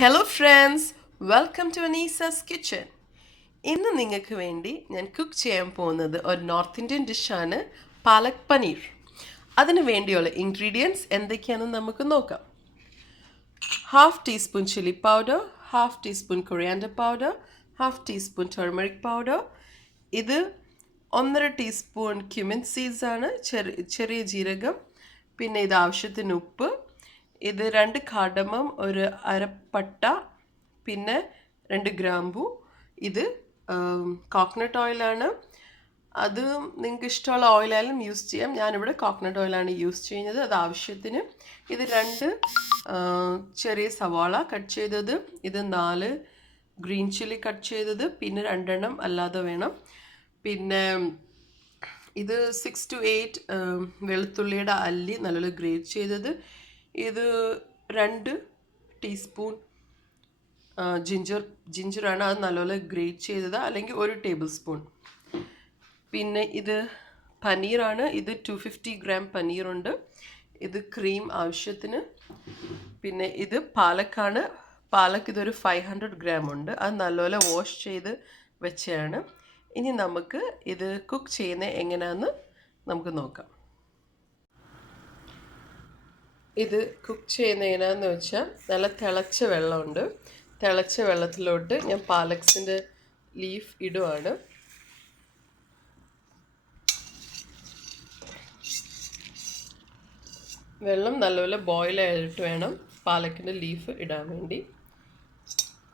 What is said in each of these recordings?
Hello friends, welcome to Aneesa's kitchen. ഇന്ന് നിങ്ങൾക്ക് വേണ്ടി ഞാൻ കുക്ക് ചെയ്യാൻ പോകുന്നത് ഒരു നോർത്ത് ഇന്ത്യൻ ഡിഷാണ് പാലക് പനീർ. അതിന് വേണ്ടിയുള്ള ഇൻഗ്രീഡിയൻസ് എന്തൊക്കെയാണെന്ന് നമുക്ക് നോക്കാം. 1/2 teaspoon chilli powder, 1/2 teaspoon coriander powder, 1/2 teaspoon turmeric powder. ഇത് 1.5 ടീസ്പൂൺ ക്യുമിൻ സീഡ്സ് ആണ്, ചെറിയ ജീരകം. പിന്നെ ഇത് ആവശ്യത്തിന് ഉപ്പ്. ഇത് 2 കാർഡമം, ഒരു അരപ്പട്ട, പിന്നെ 2 ഗ്രാമ്പു. ഇത് കോക്കനട്ട് ഓയിലാണ്. അത് നിങ്ങൾക്ക് ഇഷ്ടമുള്ള ഓയിലായാലും യൂസ് ചെയ്യാം. ഞാനിവിടെ കോക്കനട്ട് ഓയിലാണ് യൂസ് ചെയ്യുന്നത്. അത് ആവശ്യത്തിന്. ഇത് 2 ചെറിയ സവാള കട്ട് ചെയ്തത്. ഇത് 4 ഗ്രീൻ ചില്ലി കട്ട് ചെയ്തത്. പിന്നെ 2 എണ്ണം അല്ലാതെ വേണം. പിന്നെ ഇത് 6 to 8 വെളുത്തുള്ളിയുടെ അല്ലി നല്ലോണം ഗ്രേറ്റ് ചെയ്തത്. ഇത് 2 ടീസ്പൂൺ ജിഞ്ചറാണ്, അത് നല്ലപോലെ ഗ്രേറ്റ് ചെയ്തത്, അല്ലെങ്കിൽ 1 ടേബിൾ സ്പൂൺ. പിന്നെ ഇത് പനീറാണ്. ഇത് 250 ഗ്രാം പനീറുണ്ട്. ഇത് ക്രീം ആവശ്യത്തിന്. പിന്നെ ഇത് പാലക്കാണ്. പാലക്ക് ഇതൊരു 500 ഗ്രാം ഉണ്ട്. അത് നല്ലപോലെ വാഷ് ചെയ്ത് വെച്ചതാണ്. ഇനി നമുക്ക് ഇത് കുക്ക് ചെയ്യുന്നത് എങ്ങനെയാണെന്ന് നമുക്ക് നോക്കാം. ഇത് കുക്ക് ചെയ്യുന്ന എങ്ങനെയാണെന്ന് വെച്ചാൽ, നല്ല തിളച്ച വെള്ളമുണ്ട്. തിളച്ച വെള്ളത്തിലോട്ട് ഞാൻ പാലക്സിൻ്റെ ലീഫ് ഇടുവാണ്. വെള്ളം നല്ലപോലെ ബോയിൽ ആയിട്ട് വേണം പാലക്കിൻ്റെ ലീഫ് ഇടാൻ വേണ്ടി.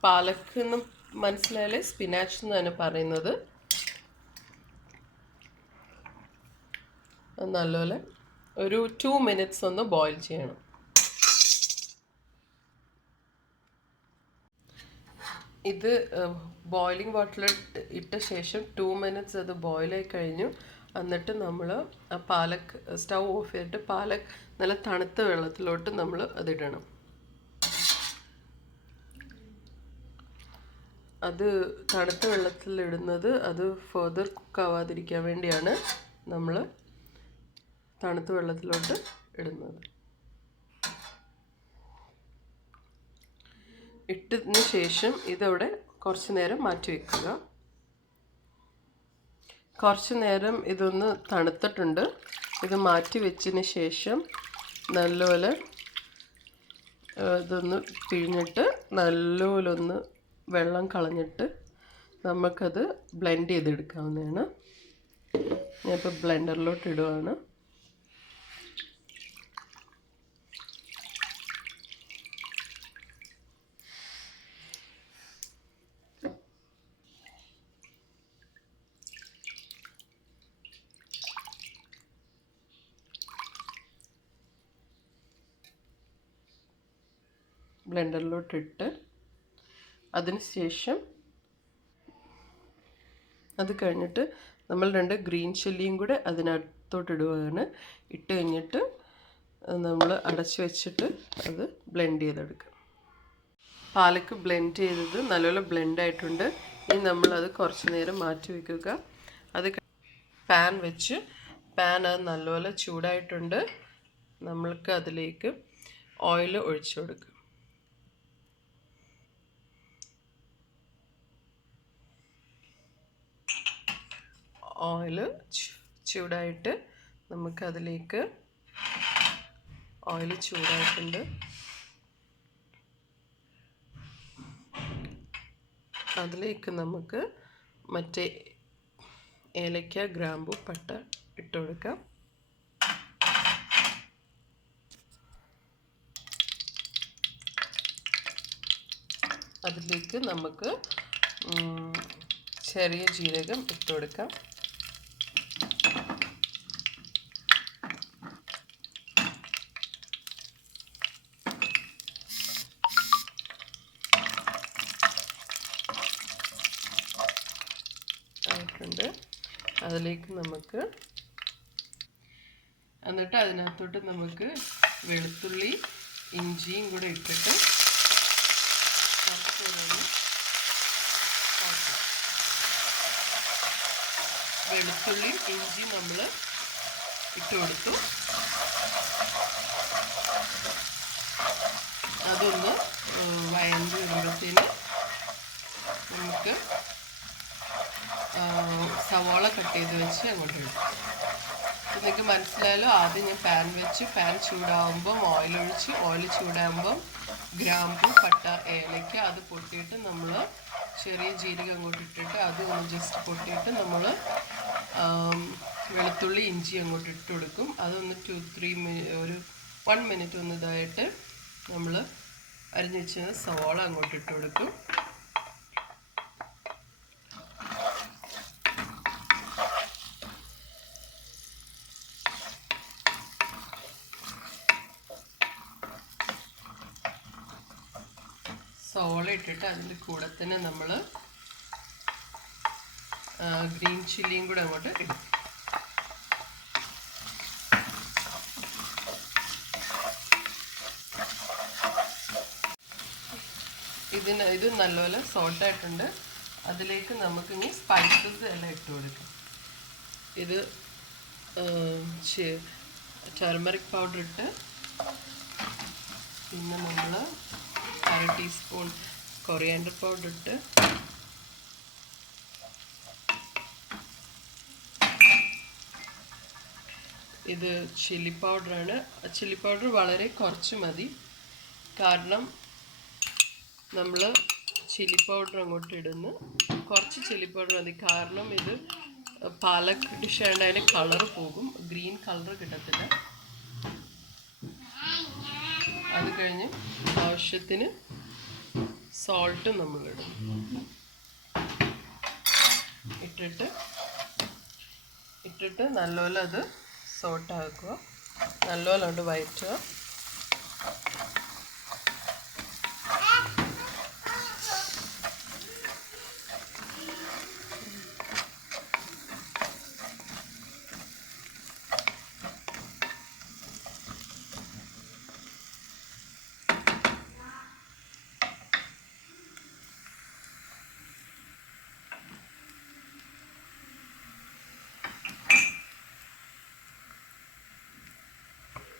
പാലക്ക് എന്ന് മനസ്സിലായാലേ സ്പിനാച്ച് എന്നാണ് പറയുന്നത്. നല്ലപോലെ ഒരു 2 മിനിറ്റ്സ് ഒന്ന് ബോയിൽ ചെയ്യണം. ഇത് ബോയിലിംഗ് വാട്ടറിൽ ഇട്ട ശേഷം 2 മിനിറ്റ്സ് അത് ബോയിലായി കഴിഞ്ഞു. എന്നിട്ട് നമ്മൾ ആ പാലക്ക് സ്റ്റൗ ഓഫ് ചെയ്തിട്ട് പാലക്ക് നല്ല തണുത്ത വെള്ളത്തിലോട്ട് നമ്മൾ അതിടണം. അത് തണുത്ത വെള്ളത്തിലിടുന്നത് അത് ഫർദർ കുക്കാവാതിരിക്കാൻ വേണ്ടിയാണ് നമ്മൾ തണുത്ത വെള്ളത്തിലോട്ട് ഇടുന്നത്. ഇട്ടതിന് ശേഷം ഇതവിടെ കുറച്ച് നേരം മാറ്റി വയ്ക്കുക. കുറച്ച് നേരം ഇതൊന്ന് തണുത്തിട്ടുണ്ട്. ഇത് മാറ്റി വെച്ചതിന് ശേഷം നല്ലപോലെ ഇതൊന്ന് പിഴിഞ്ഞിട്ട് നല്ലപോലെ ഒന്ന് വെള്ളം കളഞ്ഞിട്ട് നമുക്കത് ബ്ലെൻഡ് ചെയ്തെടുക്കാവുന്നതാണ്. ഞാനിപ്പോൾ ബ്ലെൻഡറിലോട്ട് ഇടുവാണ്. ബ്ലെൻഡറിലോട്ടിട്ട് അതിന് ശേഷം അത് കഴിഞ്ഞിട്ട് നമ്മൾ 2 ഗ്രീൻ ചില്ലിയും കൂടെ അതിനകത്തോട്ട് ഇടുകയാണ്. ഇട്ട് കഴിഞ്ഞിട്ട് നമ്മൾ അടച്ച് വെച്ചിട്ട് അത് ബ്ലെൻഡ് ചെയ്തെടുക്കുക. പാലക്ക് ബ്ലെൻഡ് ചെയ്തത് നല്ലപോലെ ബ്ലെൻഡ് ആയിട്ടുണ്ട്. ഇനി നമ്മളത് കുറച്ച് നേരം മാറ്റി വയ്ക്കുക. അത് പാൻ വെച്ച് അത് നല്ലപോലെ ചൂടായിട്ടുണ്ട്. നമ്മൾക്ക് അതിലേക്ക് ഓയിൽ ഒഴിച്ചു കൊടുക്കുക. ഓയിൽ ചൂടായിട്ട് നമുക്കതിലേക്ക് ഓയിൽ ചൂടായിട്ടുണ്ട്. അതിലേക്ക് നമുക്ക് മറ്റേ ഏലക്ക, ഗ്രാമ്പു, പട്ട ഇട്ട് കൊടുക്കാം. അതിലേക്ക് നമുക്ക് ചെറിയ ജീരകം ഇട്ട് കൊടുക്കാം. ആയിട്ടുണ്ട്. അതിലേക്ക് നമുക്ക് എന്നിട്ട് അതിനകത്തോട്ട് നമുക്ക് വെളുത്തുള്ളി, ഇഞ്ചിയും കൂടെ ഇട്ടിട്ട് വെളുത്തുള്ളിയും ഇഞ്ചിയും നമ്മൾ ഇട്ട് കൊടുത്തു. അതൊന്ന് വഴണ്ട് വരുമ്പോഴത്തേന് നമുക്ക് സവാള കട്ട് ചെയ്ത് വെച്ച് അങ്ങോട്ട് ഇടും. അപ്പോൾ നിങ്ങൾക്ക് മനസ്സിലായാലോ, ആദ്യം ഞാൻ പാൻ വെച്ച് പാൻ ചൂടാകുമ്പം ഓയിലൊഴിച്ച് ഓയിൽ ചൂടാകുമ്പം ഗ്രാമ്പൂ, പട്ട, ഏലയ്ക്ക അത് പൊട്ടിയിട്ട് നമ്മൾ ചെറിയ ജീരകം അങ്ങോട്ട് ഇട്ടിട്ട് അത് ഒന്ന് ജസ്റ്റ് പൊട്ടിയിട്ട് നമ്മൾ വെളുത്തുള്ളി, ഇഞ്ചി അങ്ങോട്ട് ഇട്ട് കൊടുക്കും. അതൊന്ന് 1 മിനിറ്റ് ഒന്ന് ഇതായിട്ട് നമ്മൾ അരിഞ്ഞ് വെച്ച സവാള അങ്ങോട്ട് ഇട്ട് കൊടുക്കും. സവാള ഇട്ടിട്ട് അതിൻ്റെ കൂടെ തന്നെ നമ്മൾ ഗ്രീൻ ചില്ലിയും കൂടെ അങ്ങോട്ട് ഇടും. ഇത് നല്ലപോലെ സോട്ടായിട്ടുണ്ട്. അതിലേക്ക് നമുക്ക് ഇനി സ്പൈസസ് എല്ലാം ഇട്ട് കൊടുക്കാം. ഇത് ടർമറിക് പൗഡർ ഇട്ട്, പിന്നെ നമ്മൾ 1/2 ടീസ്പൂൺ കൊറിയാൻഡർ പൗഡർ ഇട്ട്, ഇത് ചില്ലി പൗഡറാണ്. ചില്ലി പൗഡർ വളരെ കുറച്ച് മതി, കാരണം നമ്മൾ ചില്ലി പൗഡർ അങ്ങോട്ട് ഇടുന്നു. കുറച്ച് ചില്ലി പൗഡർ മതി, കാരണം ഇത് പാലക് ഡിഷ് ആയതുകൊണ്ട് അതിൻ്റെ കളർ പോകും, ഗ്രീൻ കളർ കിട്ടത്തില്ല. അത് കഴിഞ്ഞ് ആവശ്യത്തിന് സോൾട്ടും നമ്മളിടും. ഇട്ടിട്ട് നല്ലപോലെ അത് സോട്ടാക്കുക, നല്ലപോലെ കൊണ്ട് വഴറ്റുക.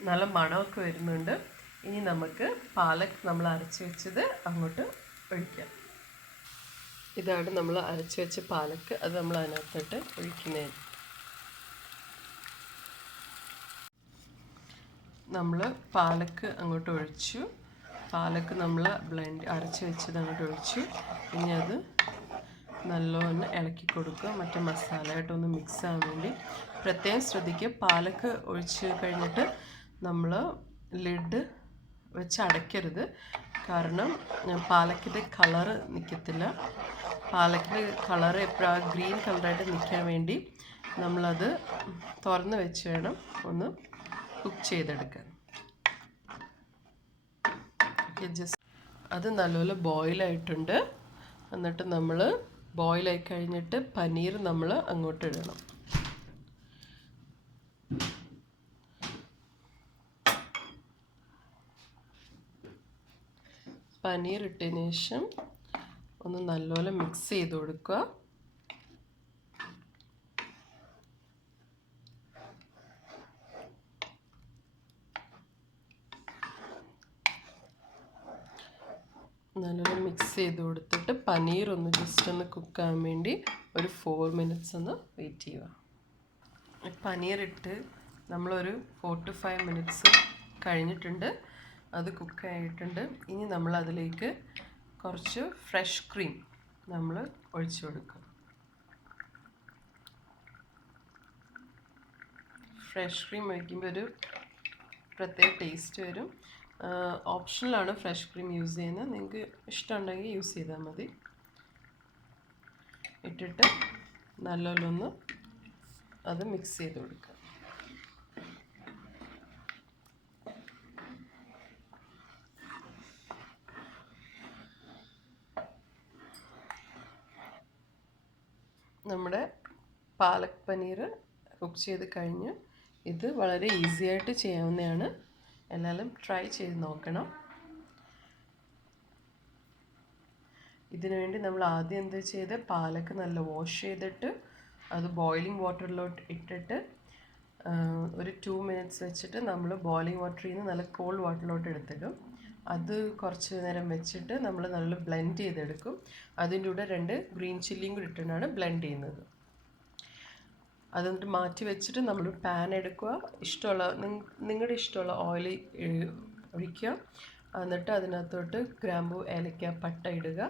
നല്ല മണമൊക്കെ വരുന്നുണ്ട്. ഇനി നമുക്ക് പാലക് നമ്മൾ അരച്ച് വെച്ചത് അങ്ങോട്ട് ഒഴിക്കാം. ഇതാണ് നമ്മൾ അരച്ച് വെച്ച പാലക്ക്, അത് നമ്മൾ അതിനകത്തോട്ട് ഒഴിക്കുന്നത്. നമ്മൾ പാലക്ക് അങ്ങോട്ട് ഒഴിച്ചു, പാലക്ക് നമ്മൾ അരച്ച് വെച്ചത് അങ്ങോട്ട് ഒഴിച്ചു. ഇനി അത് നല്ലോണം ഇളക്കി കൊടുക്കുക, മറ്റേ മസാലയായിട്ടൊന്ന് മിക്സ് ആവാൻ വേണ്ടി. പ്രത്യേകം ശ്രദ്ധിക്കുക, പാലക്ക് ഒഴിച്ച് കഴിഞ്ഞിട്ട് നമ്മൾ ലിഡ് വെച്ച് അടയ്ക്കരുത്, കാരണം പാലക്കിൻ്റെ കളറ് നിൽക്കത്തില്ല. പാലക്കിൻ്റെ കളറ് എപ്പോഴും ഗ്രീൻ കളറായിട്ട് നിൽക്കാൻ വേണ്ടി നമ്മളത് തുറന്ന് വെച്ച് വേണം ഒന്ന് കുക്ക് ചെയ്തെടുക്കാൻ. അത് നല്ലപോലെ ബോയിലായിട്ടുണ്ട്. എന്നിട്ട് നമ്മൾ ബോയിലായി കഴിഞ്ഞിട്ട് പനീർ നമ്മൾ അങ്ങോട്ട് ഇടണം. പനീർ ഇട്ടതിന് ശേഷം ഒന്ന് നല്ലപോലെ മിക്സ് ചെയ്ത് കൊടുക്കുക. നല്ലോണം മിക്സ് ചെയ്ത് കൊടുത്തിട്ട് പനീർ ഒന്ന് ജസ്റ്റ് ഒന്ന് കുക്കാകാൻ വേണ്ടി ഒരു 4 മിനിറ്റ്സ് ഒന്ന് വെയിറ്റ് ചെയ്യുക. പനീർ ഇട്ട് നമ്മളൊരു 4 to 5 മിനിറ്റ്സ് കഴിഞ്ഞിട്ടുണ്ട്, അത് കുക്കായിട്ടുണ്ട്. ഇനി നമ്മൾ അതിലേക്ക് കുറച്ച് ഫ്രഷ് ക്രീം നമ്മൾ ഒഴിച്ചു കൊടുക്കുക. ഫ്രഷ് ക്രീം ഒഴിക്കുമ്പോൾ ഒരു പ്രത്യേക ടേസ്റ്റ് വരും. ഓപ്ഷണലാണ് ഫ്രഷ് ക്രീം യൂസ് ചെയ്യുന്നത്, നിങ്ങൾക്ക് ഇഷ്ടമുണ്ടെങ്കിൽ യൂസ് ചെയ്താൽ മതി. ഇട്ടിട്ട് നല്ലോണം അത് മിക്സ് ചെയ്ത് കൊടുക്കുക. നമ്മുടെ പാലക് പനീർ കുക്ക് ചെയ്ത് കഴിഞ്ഞ്. ഇത് വളരെ ഈസി ആയിട്ട് ചെയ്യാവുന്നതാണ്, എല്ലാവരും ട്രൈ ചെയ്ത് നോക്കണം. ഇതിനു വേണ്ടി നമ്മൾ ആദ്യം എന്താ ചെയ്ത്, പാലക്ക് നല്ല വാഷ് ചെയ്തിട്ട് അത് ബോയിലിംഗ് വാട്ടറിലോട്ട് ഇട്ടിട്ട് ഒരു 2 മിനിറ്റ്സ് വെച്ചിട്ട് നമ്മൾ ബോയിലിംഗ് വാട്ടറിൽ നിന്ന് നല്ല കോൾഡ് വാട്ടറിലോട്ട് എടുത്തിടും. അത് കുറച്ച് നേരം വെച്ചിട്ട് നമ്മൾ നല്ല ബ്ലെൻഡ് ചെയ്തെടുക്കും. അതിൻ്റെ കൂടെ 2 ഗ്രീൻ ചില്ലിയും കൂടി ഇട്ടിട്ടാണ് ബ്ലെൻഡ് ചെയ്യുന്നത്. അതെന്നിട്ട് മാറ്റി വെച്ചിട്ട് നമ്മൾ പാൻ എടുക്കുക, ഇഷ്ടമുള്ള നിങ്ങളുടെ ഇഷ്ടമുള്ള ഓയിൽ ഒഴിക്കുക. എന്നിട്ട് അതിനകത്തോട്ട് ഗ്രാമ്പു, ഏലക്ക, പട്ട ഇടുക.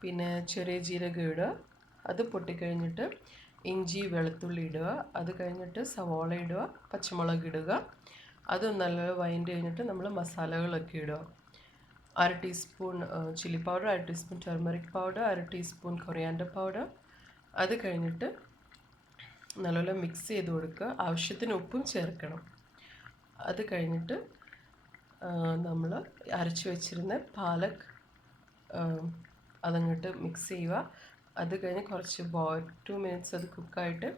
പിന്നെ ചെറിയ ജീരകം ഇടുക. അത് പൊട്ടിക്കഴിഞ്ഞിട്ട് ഇഞ്ചി, വെളുത്തുള്ളി ഇടുക. അത് കഴിഞ്ഞിട്ട് സവാള ഇടുക, പച്ചമുളക് ഇടുക. അത് നല്ല വഴണ്ട് കഴിഞ്ഞിട്ട് നമ്മൾ മസാലകളൊക്കെ ഇടുക. 1/2 teaspoon chilli powder, 1/2 teaspoon turmeric powder, 1/2 teaspoon coriander powder. അത് കഴിഞ്ഞിട്ട് നല്ലപോലെ മിക്സ് ചെയ്ത് കൊടുക്കുക. ആവശ്യത്തിന് ഉപ്പും ചേർക്കണം. അത് കഴിഞ്ഞിട്ട് നമ്മൾ അരച്ച് വെച്ചിരുന്ന പാലക് അതങ്ങോട്ട് മിക്സ് ചെയ്യുക. അത് കഴിഞ്ഞ് കുറച്ച് 2 മിനിറ്റ്സ് അത് കുക്കായിട്ട്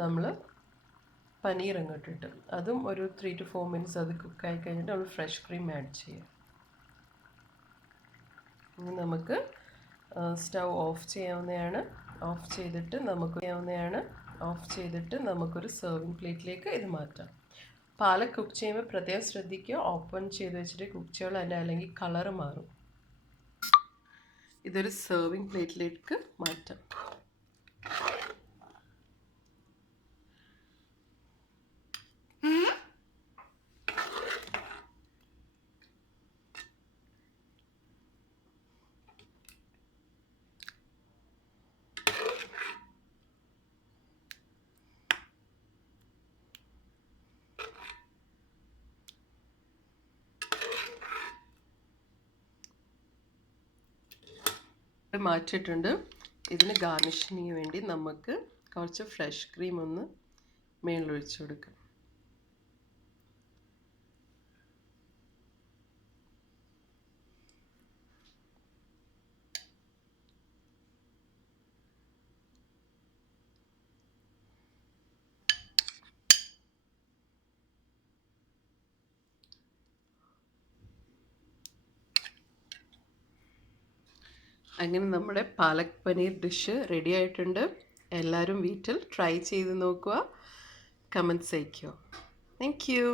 നമ്മൾ പനീർ അങ്ങോട്ട് ഇട്ട് അതും ഒരു 3 to 4 മിനിറ്റ്സ് അത് കുക്കായി കഴിഞ്ഞിട്ട് നമ്മൾ ഫ്രഷ് ക്രീം ആഡ് ചെയ്യുക. ഇനി നമുക്ക് സ്റ്റൗ ഓഫ് ചെയ്യാവുന്നതാണ്. ഓഫ് ചെയ്തിട്ട് നമുക്കൊരു സെർവിങ് പ്ലേറ്റിലേക്ക് ഇത് മാറ്റാം. പാലക് കുക്ക് ചെയ്യുമ്പോൾ പ്രത്യേകം ശ്രദ്ധിക്കുക, ഓപ്പൺ ചെയ്ത് വെച്ചിട്ട് കുക്ക് ചെയ്യുള്ളൂ, അല്ലെങ്കിൽ കളറ് മാറും. ഇതൊരു സെർവിങ് പ്ലേറ്റിലേക്ക് മാറ്റാം. മാറ്റിയിട്ടുണ്ട്. ഇതിന് ഗാർണിഷിങ്ങിന് വേണ്ടി നമുക്ക് കുറച്ച് ഫ്രഷ് ക്രീം ഒന്ന് മേളിലൊഴിച്ച് കൊടുക്കാം. അങ്ങനെ നമ്മുടെ പാലക് പനീർ ഡിഷ് റെഡി ആയിട്ടുണ്ട്. എല്ലാവരും വീട്ടിൽ ട്രൈ ചെയ്ത് നോക്കുക, കമൻറ്റ്സ് അയയ്ക്കുക. Thank you.